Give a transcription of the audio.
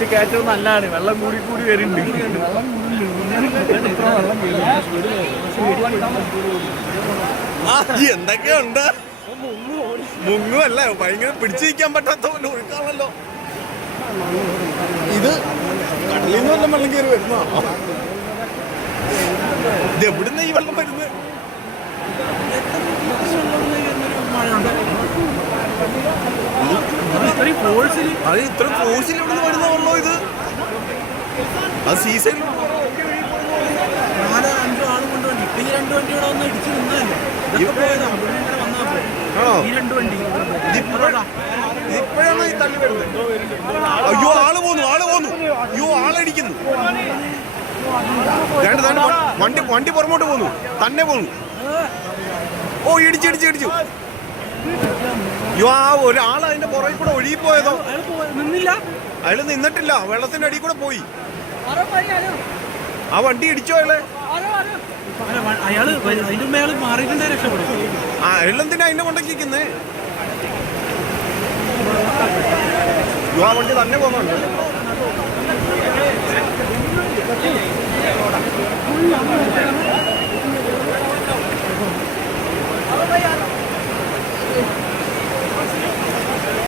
പക്ഷെ കയറ്റവും നല്ലതാണ്. വെള്ളം കൂടി കൂടി വരുന്നുണ്ട്. എന്തൊക്കെയുണ്ട്. മുങ്ങുമല്ല, ഭയങ്കര പിടിച്ചു നിൽക്കാൻ പറ്റാത്ത പോലെ ഒഴുക്കാണല്ലോ. ഇത് കടലിൽ നിന്ന് വല്ല വെള്ളം കയറി വരുന്ന ഇത് എവിടുന്ന ഈ വെള്ളം വരുന്നത്? അത് ഇത്ര ഫോഴ്സിൽ എവിടുന്ന് വരുന്ന വെള്ളോ ഇത്? അത് സീസണിൽ 4-5 ആളും കൊണ്ടുവണ്ടി. ഇപ്പൊ ഈ 2 വണ്ടി ഇവിടെ വന്ന് ഇടിച്ചു നിന്നതല്ലേ. ആണോ ഈ 2 വണ്ടി? ഇപ്പോഴാണ് ഈ തള്ളി വരുന്നത്. അയ്യോ, ആള് പോന്നു. അയ്യോ, ആളടിക്കുന്നു. വണ്ടി പുറമോട്ട് പോന്നു, തന്നെ പോന്നു. ഓ, ഇടിച്ചു. അയ്യോ, ആ ഒരാൾ അതിന്റെ പുറകിൽ കൂടെ ഒഴുകിപ്പോയതോ. അയാൾ നിന്നിട്ടില്ല, വെള്ളത്തിന്റെ അടിയിൽ കൂടെ പോയി. ആ വണ്ടി ഇടിച്ചോ അയാളെ? അയാളെന്തിനാ അതിന്റെ കൊണ്ടേക്കുന്നേ? ആ വണ്ടി തന്നെ പോകുന്നുണ്ട്.